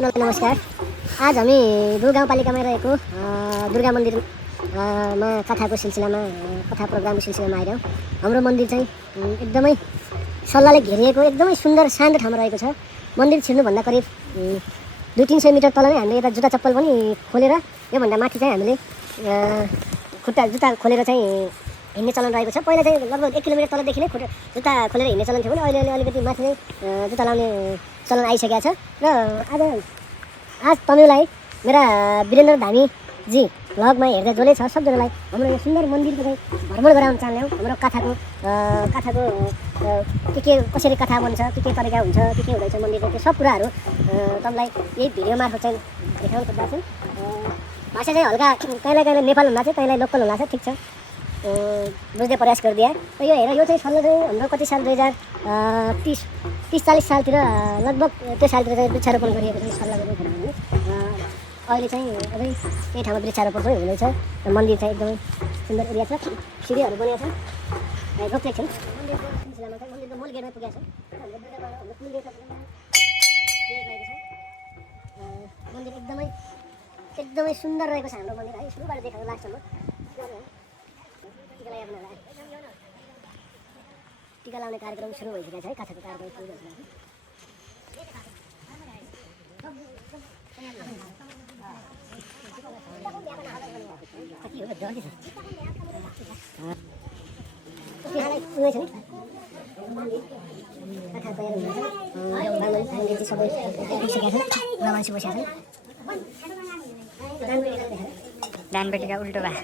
नमस्कार। आज हामी दुर्गा गाउँपालिकामा रहेको दुर्गा मन्दिरमा कथाको सिलसिलामा कथा प्रोग्रामको सिलसिलामा आइरह्यौँ। हाम्रो मन्दिर चाहिँ एकदमै सल्लाहले घेरिएको एकदमै सुन्दर शान्त ठाउँमा रहेको छ। मन्दिर छिर्नुभन्दा करिब 200-300 मिटर तल नै हामीले एउटा जुत्ता चप्पल पनि खोलेर योभन्दा माथि चाहिँ हामीले जुत्ता खोलेर चाहिँ हिँड्ने चलन रहेको छ। पहिला चाहिँ लगभग 1 किलोमिटर तलदेखि नै जुत्ता खोलेर हिँड्ने चलन थियो भने अहिले अलिकति माथि नै जुत्ता लाउने चलन आइसकेको छ। र आज तपाईँलाई मेरा वीरेन्द्र धामीजी भ्लगमा हेर्दा जसले छ सबजनालाई हाम्रो यो सुन्दर मन्दिरको चाहिँ भ्रमण गराउन चाहन्छौँ। हाम्रो कथाको के कसरी कथा बन्छ, के तरिका हुन्छ, के हुँदैछ मन्दिरको त्यो सब कुराहरू तपाईँलाई यही भिडियो मार्फत चाहिँ देखाउन खोज्दा छन्। भाषा चाहिँ हल्का कहिलेकाहीँ नेपाल हुँदा चाहिँ कहिलेकाहीँ लोकल हुँदा चाहिँ ठिक छ, बुझ्ने प्रयास गरिदिए। र यो हेर यो चाहिँ सल्लाह चाहिँ हाम्रो कति साल 2030-40 सालतिर लगभग त्यो सालतिर चाहिँ वृक्षारोपण गरिएको चाहिँ सल्लाह गरेको भने अहिले चाहिँ अझै त्यही ठाउँमा वृक्षारोपण पनि हुँदैछ। र मन्दिर चाहिँ एकदमै सुन्दर एरिया छ, सिँढीहरू बनेको छ। रोक्दै छन् मन्दिरको सिलसिलामा चाहिँ मन्दिरको मूल गेटमा पुगेको छ। मन्दिर एकदमै सुन्दर रहेको छ हाम्रो मन्दिर है। सुरुबाट देखाएको लास्टसम्म टीका लाउने कार्यक्रम सुरु भइसकेको छ है। कथाको कार्यक्रम सुरु भइसकेको छ। दानपेटीका उल्टो भए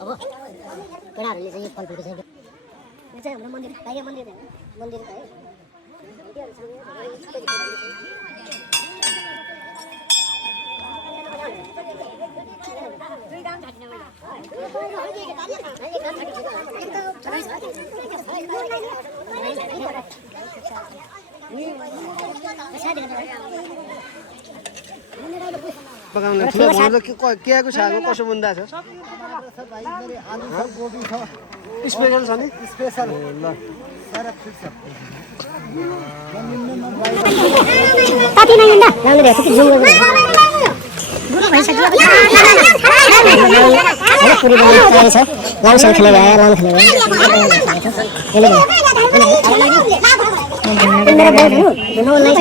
अब केटाहरूले चाहिँ फल फुल्छ। यो चाहिँ हाम्रो मन्दिर बाहिर मन्दिर है। पकाउने ठुलो भाँडो केको सागको कसो बुन्दा छ? स्पेशल छ नि? स्पेशल ल सारा फिट छ। ताती नै हुन्छ राम्रो देख्छ कि जुम गर्नु गुरु भइसक्यो। हैन पुरी बनाउन तयारी छ। लामसँग खेले गए लाम खेले गए मेरा बहुत हो नो लाइक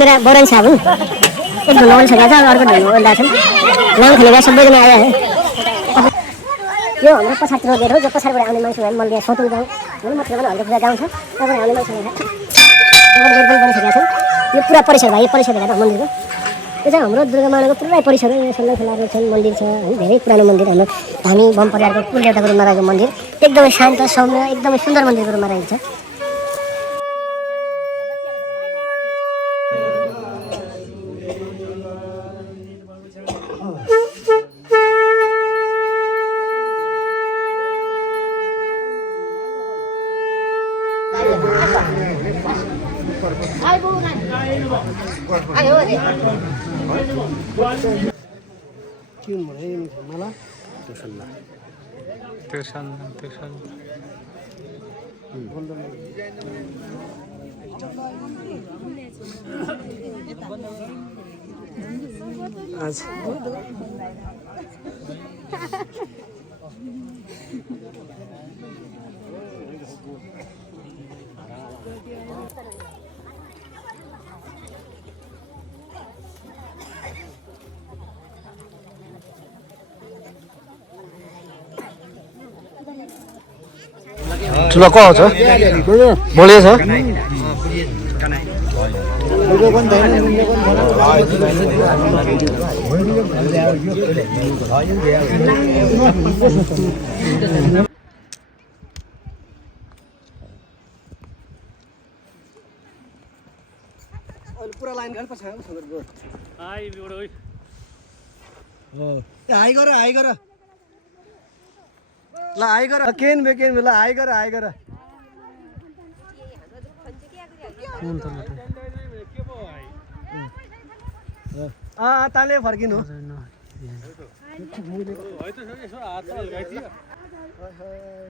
मेरा बरन साहब एक नोल छ गाजा अर्को नोल दाछन् लाम खेले गए सबैजना आए है। यो हाम्रो पछाडतिर गेट हो। जो पछाडबाट आउने मान्छेहरू मन्दिर सोतुङ गाउँ हो मात्र पनि हल्का पूजा गाउँ छ। तपाईँ आउने मान्छेहरू गेट पनि बनिसकेका छन्। यो पुरा परिसर भयो। यो परिसर हेर्दा मन्दिरको यो चाहिँ हाम्रो दुर्गा माताको पुरै परिसर हो। यहाँ सल्लाह खेलाहरू छन्, मन्दिर छ है। धेरै पुरानो मन्दिर हाम्रो धामी बम परिवारको कुलदेवताको रूपमा रहेको मन्दिर एकदमै शान्त सौम्य एकदमै सुन्दर मन्दिरको रूपमा रहेको छ। के भने मलाई त्यो सन आज ठुलो क छ बोले छ पुरा लाइन गर्नु पर्छ हाई गर ल हाई गर केन ल हाई गर ताले फर्किनु ओहो